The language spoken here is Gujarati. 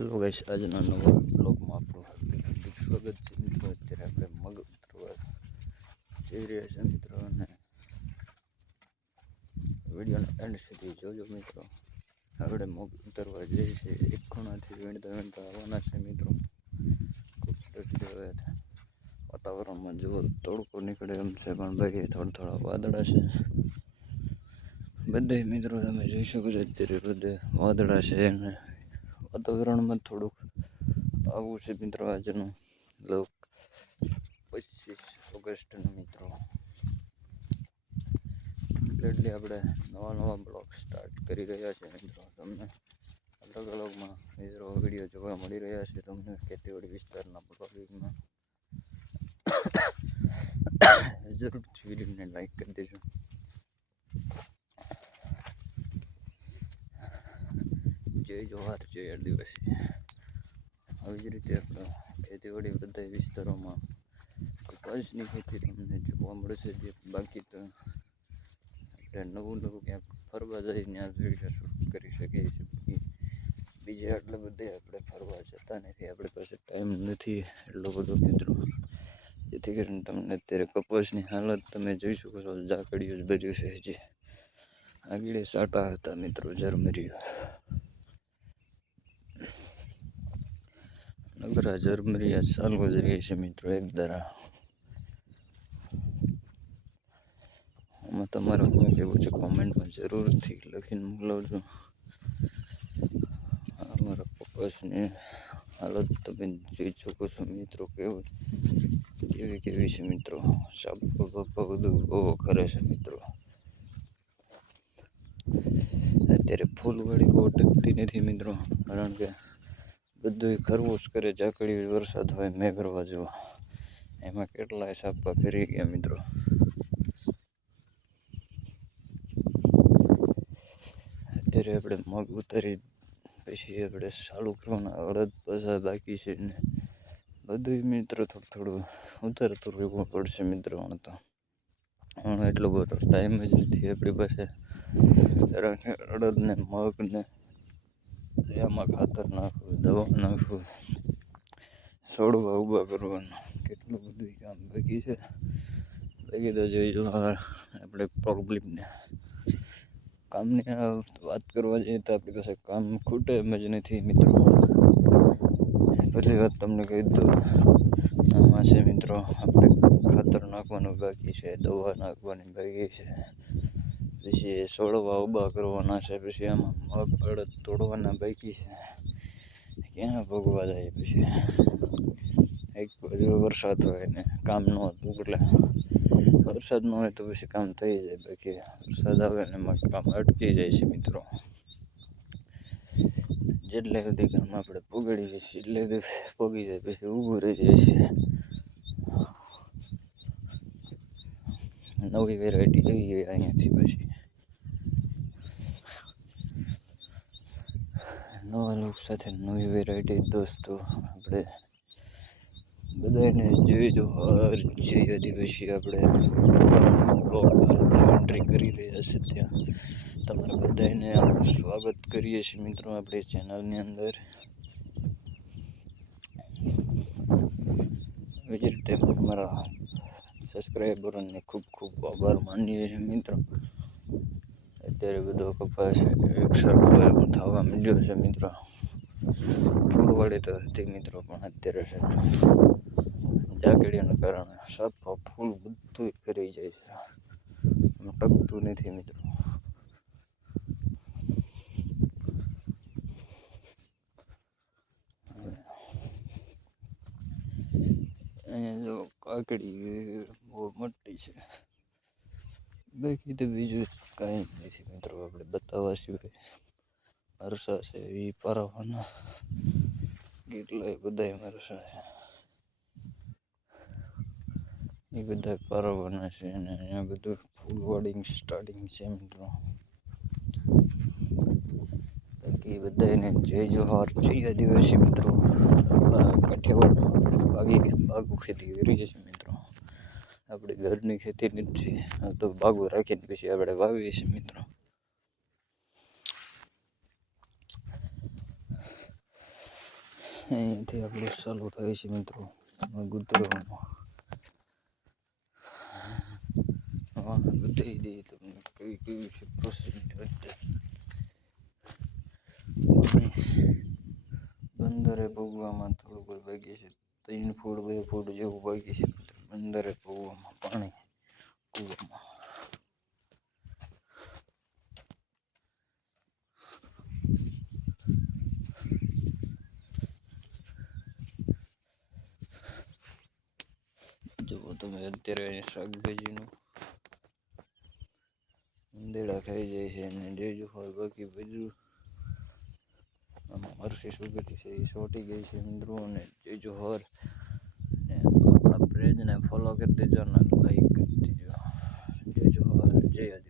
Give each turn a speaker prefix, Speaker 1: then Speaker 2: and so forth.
Speaker 1: હેલો ગાઈસ આજના નવા બ્લોગમાં આપણું હાર્દિક સ્વાગત છે મિત્રો. અત્યારે આપણે મગ ઉતરવા જઈ રહ્યા છે મિત્રો અને વિડીયોનો એન્ડ સુધી જોજો મિત્રો. આપણે મગ ઉતરવા જઈએ છીએ. એક ખૂણાથી વીણતા વીણતા આવવાના છે મિત્રો. ખૂબ સરસ વાતાવરણમાં જુઓ તડકો નીકળે એમ છે, પણ ભાઈ થોડા થોડા વાદળા છે. બધે મિત્રો તમે જોઈ શકો છો, અત્યારે બધે વાદળા છે અને વાતાવરણમાં થોડુંક આવું છે મિત્રો આજનું લોક. પચીસ ઓગસ્ટના મિત્રો. કમ્પ્લીટલી આપણે નવા નવા બ્લોગ સ્ટાર્ટ કરી રહ્યા છીએ મિત્રો. તમને અલગ અલગમાં મિત્રો વીડિયો જોવા મળી રહ્યા છે. તમને ખેતીવાડી વિસ્તારના બ્લોગિંગમાં જરૂરથી વિડીયોને લાઈક કરી દેજો. જય જોહાર જય આદિવાસી આવી જ રીતે આપણે ખેતીવાડી બધા વિસ્તારોમાં કપાસની ખેતી તમને જોવા મળશે જે બાકી તો આપણે નવું નવું ક્યાંક ફરવા જઈ ત્યાં વીડિયો કરી શકીએ છીએ. બીજે આટલે બધે આપણે ફરવા જતા નથી. આપણી પાસે ટાઈમ નથી એટલો બધો મિત્રો. જેથી કરીને તમને અત્યારે કપાસની હાલત તમે જોઈ શકો છો. ઝાકડીઓ જ ભર્યું છે જે આગળ સાટા હતા મિત્રો ઝરમરીઓ નગરા ઝરમરિયા ચાલુ જ છે મિત્રો, એક દરા. આમાં તમારું શું કહેવું છે? કોમેન્ટમાં જરૂરથી લખીને મોકલાવજો અમારા પપ્પાસની હાલત તમે જોઈ શકો છો મિત્રો, કેવું કેવી કેવી છે મિત્રો? સાપ પપ્પા બધું બહુ કરે છે મિત્રો. અત્યારે ફૂલવાળી બહુ ટકતી નથી મિત્રો, કારણ કે બધું ખરવું જ કરે. ઝાકડી વરસાદ હોય મેઘરવા જેવો. એમાં કેટલાય સાપા ફેરી ગયા મિત્રો. અત્યારે આપણે મગ ઉતારી, પછી આપણે ચાલુ કરવાના અડદ પસા બાકી છે ને. બધું મિત્રો થોડું થોડું ઉતરતું રહેવું પડશે મિત્રો હણ તો. હમણાં એટલો બધો ટાઈમ જ નથી. આપણી પાસે અડદને મગને એમાં ખાતર નાખવું, દવા નાખવું, છોડવા, ઊભા કરવાનું, કેટલું બધું કામ બાકી છે. બાકી તો જોઈ લો આપણે પ્રોબ્લેમને કામની વાત કરવા જઈએ તો આપણી પાસે કામ ખૂટે એમ જ નથી, મિત્રો. પહેલી વાત તમને કહી દઉં, આમાં છે મિત્રો, આપણે ખાતર નાખવાનું બાકી છે, દવા નાખવાની બાકી છે. પછી છોડવા ઊભા કરવાના છે, પછી આમાં મગ, અડદ તોડવાના બાકી છે. ક્યાં ભોગવા જાય પછી? એક બાજુ વરસાદ હોય ને, કામ ન હતું એટલે. વરસાદ ન હોય તો પછી કામ થઈ જાય બાકી. વરસાદ આવે ને એમાં કામ અટકી જાય છે મિત્રો. જેટલે સુધી કામ આપણે પોગડી છીએ, એટલે સુધી પોગી જાય, પછી ઊભું રહી જાય છે નવી વેરાયટી આવી ગઈ અહીંયાથી પછી. નવા લોક સાથે નવી વેરાયટી દોસ્તો, આપણે બધાને જોઈ જો હર જે આદિવાસી, આપણે એન્ટ્રી કરી રહ્યા છે ત્યાં. તમારે બધાને આપણે સ્વાગત કરીએ છીએ મિત્રો આપણી ચેનલની અંદર. એવી જ રીતે અમારા સબસ્ક્રાઈબરોને ખૂબ ખૂબ આભાર માનીએ છીએ મિત્રો. અત્યારે બધો કપાસ એક સરખો થવા માંડ્યો છે મિત્રો. ફૂલવાળી તો હતી મિત્રો, પણ અત્યારે છે. જાકડીઓના કારણે સાફા ફૂલ બધું કરી જાય છે. ટકતું નથી મિત્રો. અહીંયા જો કાકડી બહુ મોટી છે. બાકી તો બીજું કાંઈ જ નથી મિત્રો, આપણે બતાવવા સિવાય મરસા છે એ પારવાના. કેટલાય બધાય મરસા છે. એ બધા પારવાના છે અને અહીંયા બધું ફૂલવાડી સ્ટાર્ટિંગ છે મિત્રો. બાકી બધાને જય જોહાર. જય આદિવાસી મિત્રો. કાઠિયાવાડમાં બાકી બાગુ ખેતી કરી છીએ મિત્રો. આપણે ઘરની ખેતી નથી. તો બાગો રાખીને પછી આપણે વાવીએ છીએ મિત્રો. અહીંયાથી આપણું ચાલુ થાય છે મિત્રો. તમને કઈ કયું છે પ્રોસિજર બંદરે ભોગવામાં થોડુંક બાકી છે. ત્રણ ફૂટ, બે ફૂટ જેવું બાકી છે મિત્રો. બંદરે કૂવામાં પાણી કૂવામાં જુઓ તમે, અત્યારે શાકભાજીનું ઉંદેડા ખાઈ જાય છે અને જે હોય બાકી બધું આમાં અરસી સુગતી છે, એ સોટી ગઈ છે મિત્રો અને જે જોહર ને આપણા પેજને ફોલો કરી દેજો અને લાઈક કરી દેજો. જય જય